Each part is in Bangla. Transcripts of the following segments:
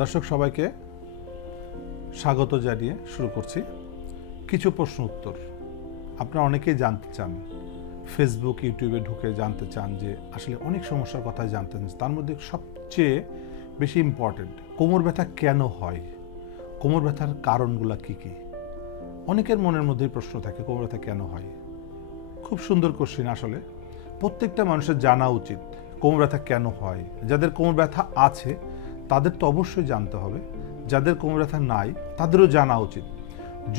দর্শক সবাইকে স্বাগত জানিয়ে শুরু করছি কিছু প্রশ্ন উত্তর। আপনারা অনেকেই জানতে চান, ফেসবুক ইউটিউবে ঢুকে জানতে চান যে আসলে অনেক সমস্যার কথা জানতে চান। তার মধ্যে সবচেয়ে বেশি ইম্পর্টেন্ট কোমর ব্যথা কেন হয়, কোমর ব্যথার কারণগুলো কী কী। অনেকের মনের মধ্যেই প্রশ্ন থাকে কোমর ব্যথা কেন হয়। খুব সুন্দর কোশ্চেন। আসলে প্রত্যেকটা মানুষের জানা উচিত কোমর ব্যথা কেন হয়। যাদের কোমর ব্যথা আছে তাদের তো অবশ্যই জানতে হবে, যাদের কোমর ব্যথা নাই তাদেরও জানা উচিত।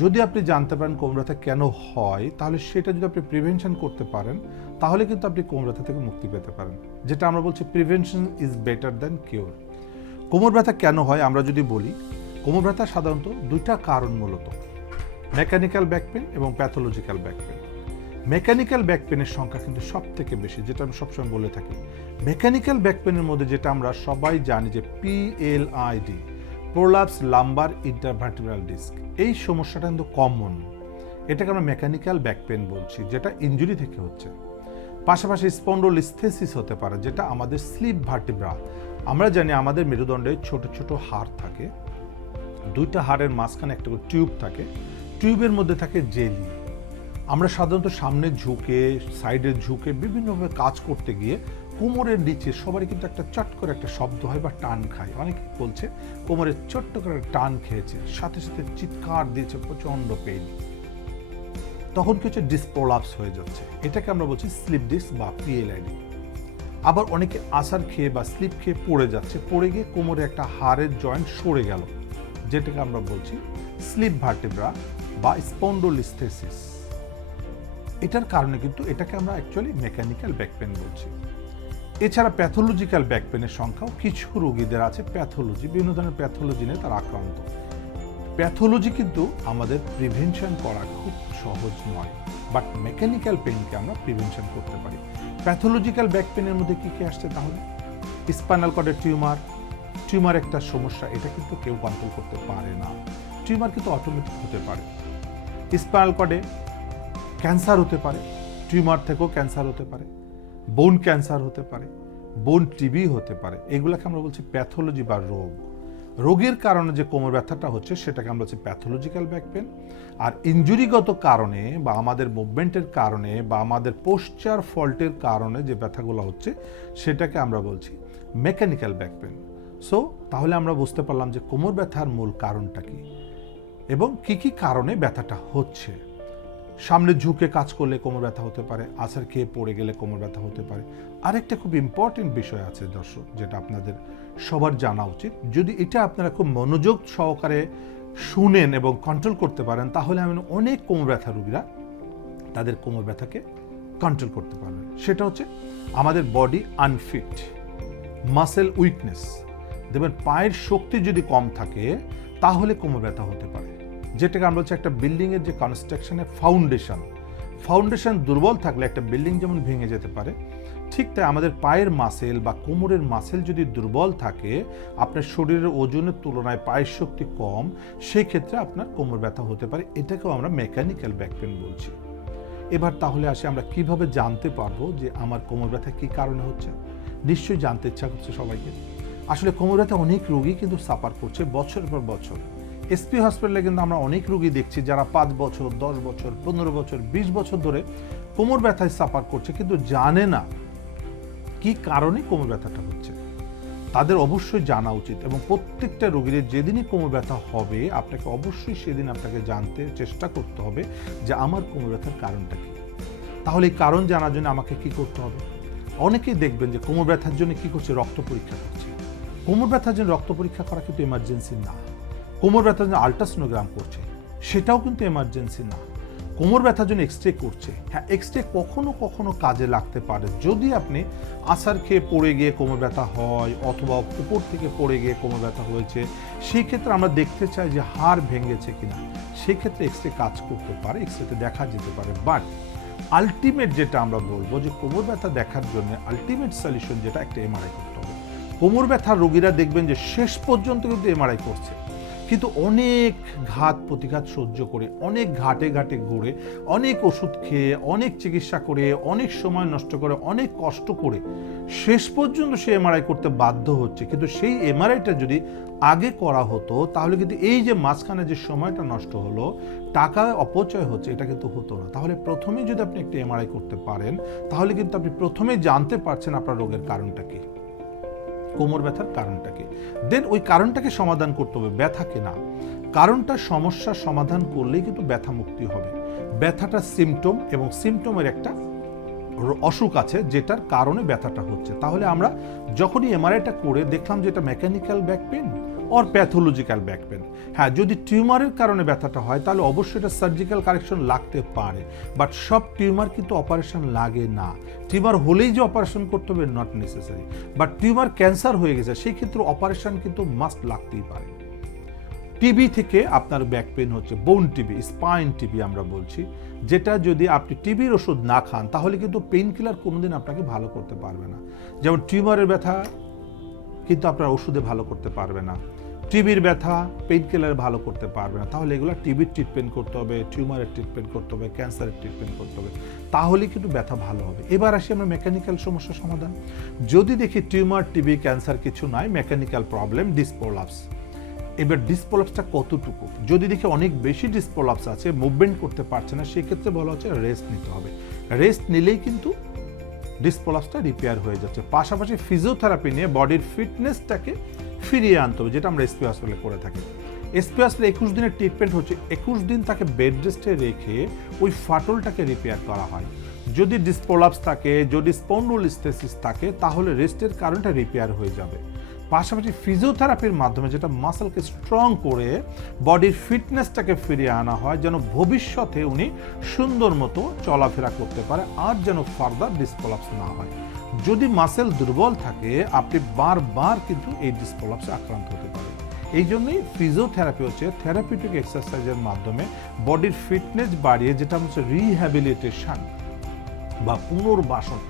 যদি আপনি জানতে পারেন কোমর ব্যথা কেন হয়, তাহলে সেটা যদি আপনি প্রিভেনশন করতে পারেন, তাহলে কিন্তু আপনি কোমর ব্যথা থেকে মুক্তি পেতে পারেন। যেটা আমরা বলছি prevention is better than cure. কোমর ব্যথা কেন হয় আমরা যদি বলি, কোমর ব্যথা সাধারণত দুইটা কারণ, মূলত মেকানিক্যাল ব্যাক পেন এবং pathological back pain. Mechanical back পেনের সংখ্যা কিন্তু সব থেকে বেশি, যেটা আমি সবসময় বলে থাকি। মেকানিক্যাল ব্যাক পেনের মধ্যে যেটা আমরা সবাই জানি যে PLID, prolapse lumber intervertebral disk, এই সমস্যাটা কিন্তু কমন। এটাকে আমরা মেকানিক্যাল ব্যাক পেন বলছি, যেটা ইনজুরি থেকে হচ্ছে। পাশাপাশি স্পন্ডোলিস্থেসিস হতে পারে, যেটা আমাদের স্লিপ ভার্টিব্রা। আমরা জানি আমাদের মেরুদণ্ডে ছোট ছোট হাড় থাকে, দুইটা হাড়ের মাঝখানে একটা করে টিউব থাকে, টিউবের মধ্যে থাকে জেলি। আমরা সাধারণত সামনে ঝুঁকে, সাইডে ঝুঁকে বিভিন্নভাবে কাজ করতে গিয়ে কোমরের নিচে সবারই কিন্তু একটা চট করে একটা শব্দ হয় বা টান খায়। অনেকে বলছে কোমরের ছোট্ট করে টান খেয়েছে, সাথে সাথে চিৎকার দিয়েছে, প্রচণ্ড পেইন। তখন কি হচ্ছে, ডিস্ক প্রোলাপস হয়ে যাচ্ছে। এটাকে আমরা বলছি স্লিপ ডিস্ক বা PLID। আবার অনেকে আছাড় খেয়ে বা স্লিপ খেয়ে পড়ে যাচ্ছে, পড়ে গিয়ে কোমরে একটা হাড়ের জয়েন্ট সরে গেল, যেটাকে আমরা বলছি স্লিপ ভার্টিব্রা বা স্পন্ডোলিস্থেসিস। এটার কারণে কিন্তু এটাকে আমরা অ্যাকচুয়ালি মেকানিক্যাল ব্যাক পেন বলছি। এছাড়া প্যাথোলজিক্যাল ব্যাক পেনের সংখ্যাও কিছু রোগীদের আছে, প্যাথোলজি, বিভিন্ন ধরনের প্যাথোলজি নিয়ে তারা আক্রান্ত। প্যাথোলজি কিন্তু আমাদের প্রিভেনশন করা খুব সহজ নয়, বাট মেকানিক্যাল পেনকে আমরা প্রিভেনশন করতে পারি। প্যাথোলজিক্যাল ব্যাক পেনের মধ্যে কী কী আসছে তাহলে? স্পাইনাল কর্ডের টিউমার একটা সমস্যা, এটা কিন্তু কেউ কন্ট্রোল করতে পারে না। টিউমার কিন্তু অটোমেটিক হতে পারে। স্পাইনাল কর্ডে ক্যান্সার হতে পারে, টিউমার থেকেও ক্যান্সার হতে পারে, বোন ক্যান্সার হতে পারে, বোন টিবি হতে পারে। এগুলোকে আমরা বলছি প্যাথোলজি বা রোগ। রোগের কারণে যে কোমর ব্যথাটা হচ্ছে সেটাকে আমরা বলছি প্যাথোলজিক্যাল ব্যাক পেন। আর ইনজুরিগত কারণে বা আমাদের মুভমেন্টের কারণে বা আমাদের পোশ্চার ফল্টের কারণে যে ব্যথাগুলো হচ্ছে সেটাকে আমরা বলছি মেকানিক্যাল ব্যাক পেন। সো তাহলে আমরা বুঝতে পারলাম যে কোমর ব্যথার মূল কারণটা কি এবং কি কি কারণে ব্যথাটা হচ্ছে। সামনে ঝুঁকে কাজ করলে কোমর ব্যথা হতে পারে, আছাড় খেয়ে পড়ে গেলে কোমর ব্যথা হতে পারে। আরেকটা খুব ইম্পর্টেন্ট বিষয় আছে দর্শক, যেটা আপনাদের সবার জানা উচিত। যদি এটা আপনারা খুব মনোযোগ সহকারে শুনেন এবং কন্ট্রোল করতে পারেন, তাহলে আমি অনেক কোমর ব্যথা রোগীরা তাদের কোমর ব্যথাকে কন্ট্রোল করতে পারবেন। সেটা হচ্ছে আমাদের বডি আনফিট, মাসেল উইকনেস। দেখবেন পায়ের শক্তি যদি কম থাকে তাহলে কোমর ব্যথা হতে পারে। যেটাকে আমরা বলছি একটা বিল্ডিংয়ের যে কনস্ট্রাকশনের ফাউন্ডেশন দুর্বল থাকলে একটা বিল্ডিং যেমন ভেঙে যেতে পারে, ঠিক তাই আমাদের পায়ের মাসেল বা কোমরের মাসেল যদি দুর্বল থাকে, আপনার শরীরের ওজনের তুলনায় পায়ের শক্তি কম, সেই ক্ষেত্রে আপনার কোমর ব্যথা হতে পারে। এটাকেও আমরা মেকানিক্যাল ব্যাক পেন বলছি। এবার তাহলে আসে আমরা কিভাবে জানতে পারবো যে আমার কোমর ব্যথা কী কারণে হচ্ছে। নিশ্চয়ই জানতে ইচ্ছা করছে সবাইকে। আসলে কোমর ব্যথা অনেক রোগী কিন্তু সাফার করছে বছর পর বছর। SP হসপিটালে কিন্তু আমরা অনেক রোগী দেখছি যারা 5 বছর, 10 বছর, 15 বছর, 20 বছর ধরে কোমর ব্যথায় সাফার করছে, কিন্তু জানে না কি কারণে কোমর ব্যথাটা হচ্ছে। তাদের অবশ্যই জানা উচিত এবং প্রত্যেকটা রোগীর যেদিনই কোমর ব্যথা হবে আপনাকে অবশ্যই সেদিন আপনাকে জানতে চেষ্টা করতে হবে যে আমার কোমর ব্যথার কারণটা কী। তাহলে এই কারণ জানার জন্য আমাকে কি করতে হবে? অনেকেই দেখবেন যে কোমর ব্যথার জন্য কি করছে, রক্ত পরীক্ষা করছে। কোমর ব্যথার জন্য রক্ত পরীক্ষা করা কিন্তু এমার্জেন্সি না। কোমর ব্যথার জন্য আল্ট্রাসোনোগ্রাম করছে, সেটাও কিন্তু এমার্জেন্সি না। কোমর ব্যথার জন্য এক্সরে করছে, হ্যাঁ এক্সরে কখনো কখনো কাজে লাগতে পারে। যদি আপনি আছাড় খেয়ে পড়ে গিয়ে কোমর ব্যথা হয় অথবা উপর থেকে পড়ে গিয়ে কোমর ব্যথা হয়েছে, সেই ক্ষেত্রে আমরা দেখতে চাই যে হাড় ভেঙেছে কিনা, সেই ক্ষেত্রে এক্সরে কাজ করতে পারে, এক্সরেতে দেখা যেতে পারে। বাট আলটিমেট যেটা আমরা বলবো যে কোমর ব্যথা দেখার জন্য আলটিমেট সলিউশন যেটা, একটা MRI করতে হবে। কোমর ব্যথার রোগীরা দেখবেন যে শেষ পর্যন্ত কিন্তু MRI করছে, কিন্তু অনেক ঘাত প্রতিঘাত সহ্য করে, অনেক ঘাটে ঘাটে ঘুরে, অনেক ওষুধ খেয়ে, অনেক চিকিৎসা করে, অনেক সময় নষ্ট করে, অনেক কষ্ট করে শেষ পর্যন্ত সে এমআরআই করতে বাধ্য হচ্ছে। কিন্তু সেই এমআরআইটা যদি আগে করা হতো তাহলে কিন্তু এই যে মাঝখানে যে সময়টা নষ্ট হলো, টাকা অপচয় হচ্ছে, এটা কিন্তু হতো না। তাহলে প্রথমেই যদি আপনি একটা এমআরআই করতে পারেন তাহলে কিন্তু আপনি প্রথমেই জানতে পারছেন আপনার রোগের কারণটা কি, কোমর ব্যথার কারণটা কি। দেন ওই কারণটাকে সমাধান করতে হবে, ব্যথাকে না। কারণটা সমস্যার সমাধান করলেই কিন্তু ব্যথা মুক্তি হবে। ব্যথাটা সিমটম, এবং সিমটমের একটা অসুখ আছে যেটার কারণে ব্যথাটা হচ্ছে। তাহলে আমরা যখনই এমআরআইটা করে দেখলাম যে এটা mechanical back pain or pathological back pain, হ্যাঁ যদি টিউমারের কারণে ব্যথাটা হয় তাহলে অবশ্যই এটা সার্জিক্যাল কারেকশন লাগতে পারে, বাট সব টিউমার কিন্তু অপারেশন লাগে না। টিউমার হলেই যে অপারেশন করতে হবে not necessary, but tumour cancer হয়ে গেছে সেই ক্ষেত্রে অপারেশন কিন্তু মাস্ট লাগতেই পারে। টিবি থেকে আপনার ব্যাক পেন হচ্ছে, বোন টিবি, স্পাইন টিবি আমরা বলছি, যেটা যদি আপনি টিবির ওষুধ না খান তাহলে কিন্তু পেইন কিলার কোনোদিন আপনাকে ভালো করতে পারবে না। যেমন টিউমারের ব্যথা কিন্তু আপনার ওষুধে ভালো করতে পারবে না, টিবির ব্যথা পেইন কিলার ভালো করতে পারবে না। তাহলে এগুলো টিবির ট্রিটমেন্ট করতে হবে, টিউমারের ট্রিটমেন্ট করতে হবে, ক্যান্সারের ট্রিটমেন্ট করতে হবে, তাহলেই কিন্তু ব্যথা ভালো হবে। এবার আসি আমরা মেকানিক্যাল সমস্যার সমাধান। যদি দেখি টিউমার, টিবি, ক্যান্সার কিছু নাই, মেকানিক্যাল প্রবলেম, ডিসপ্রোলাপস। এবার ডিসপ্রোলাপসটা কতটুকু? যদি দেখি অনেক বেশি ডিসপ্রোলাপস আছে, মুভমেন্ট করতে পারছে না, সেক্ষেত্রে বলা হচ্ছে রেস্ট নিতে হবে। রেস্ট নিলেই কিন্তু ডিসপ্রোলাপসটা রিপেয়ার হয়ে যাচ্ছে। পাশাপাশি ফিজিওথেরাপি নিয়ে বডির ফিটনেসটাকে ফিরিয়ে আনতে হবে, যেটা আমরা এসপি হসপিটালে করে থাকি। এসপি হসপিটালে 21 দিনের ট্রিটমেন্ট হচ্ছে, 21 দিন তাকে বেড রেস্টে রেখে ওই ফাটলটাকে রিপেয়ার করা হয়। যদি ডিসপ্রোলাপস থাকে, যদি স্পন্ডোলিস্থেসিস থাকে, তাহলে রেস্টের কারণটা রিপেয়ার হয়ে যাবে। পাশাপাশি ফিজিওথেরাপির মাধ্যমে যেটা মাসলকে স্ট্রং করে বডির ফিটনেসটাকে ফিরিয়ে আনা হয়, যেন ভবিষ্যতে উনি সুন্দর মতো চলাফেরা করতে পারে, আর যেন ফার্দার ডিসপ্রোলাপস না হয়। যদি মাসেল দুর্বল থাকে আপনি বারবার কিন্তু এই ডিসপ্রোলাপসে আক্রান্ত হতে পারেন। এই জন্যই ফিজিওথেরাপি হচ্ছে থেরাপিউটিক এক্সারসাইজের মাধ্যমে বডির ফিটনেস বাড়িয়ে, যেটা হচ্ছে রিহ্যাবিলিটেশন বা পুনর্বাসন,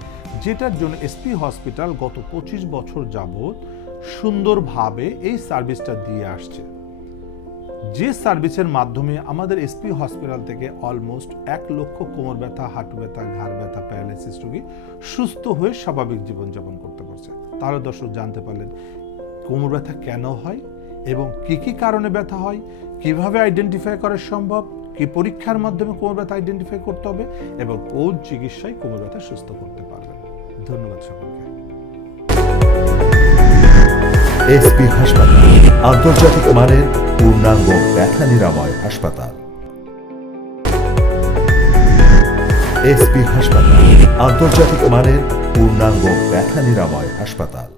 যেটার জন্য এসপি হসপিটাল গত 25 বছর যাবৎ সুন্দরভাবে এই সার্ভিসটা দিয়ে আসছে। যে সার্ভিসের মাধ্যমে আমাদের এসপি হসপিটাল থেকে অলমোস্ট 1 লক্ষ কোমর ব্যথা, হাঁটু ব্যথা, ঘাড় ব্যথা, প্যারালাইসিস রোগী সুস্থ হয়ে স্বাভাবিক জীবনযাপন করতে পারছে। তাহলে দর্শক জানতে পারলেন কোমর ব্যথা কেন হয় এবং কি কি কারণে ব্যথা হয়, কিভাবে আইডেন্টিফাই করা সম্ভব, কি পরীক্ষার মাধ্যমে কোমর ব্যথা আইডেন্টিফাই করতে হবে, এবং কোন চিকিৎসায় কোমর ব্যথা সুস্থ করতে পারবেন। ধন্যবাদ সকলকে। এসপি হাসপাতাল, আন্তর্জাতিক মানের পূর্ণাঙ্গ ব্যথা নিরাময় হাসপাতাল। এসপি হাসপাতাল, আন্তর্জাতিক মানের পূর্ণাঙ্গ ব্যথা নিরাময় হাসপাতাল।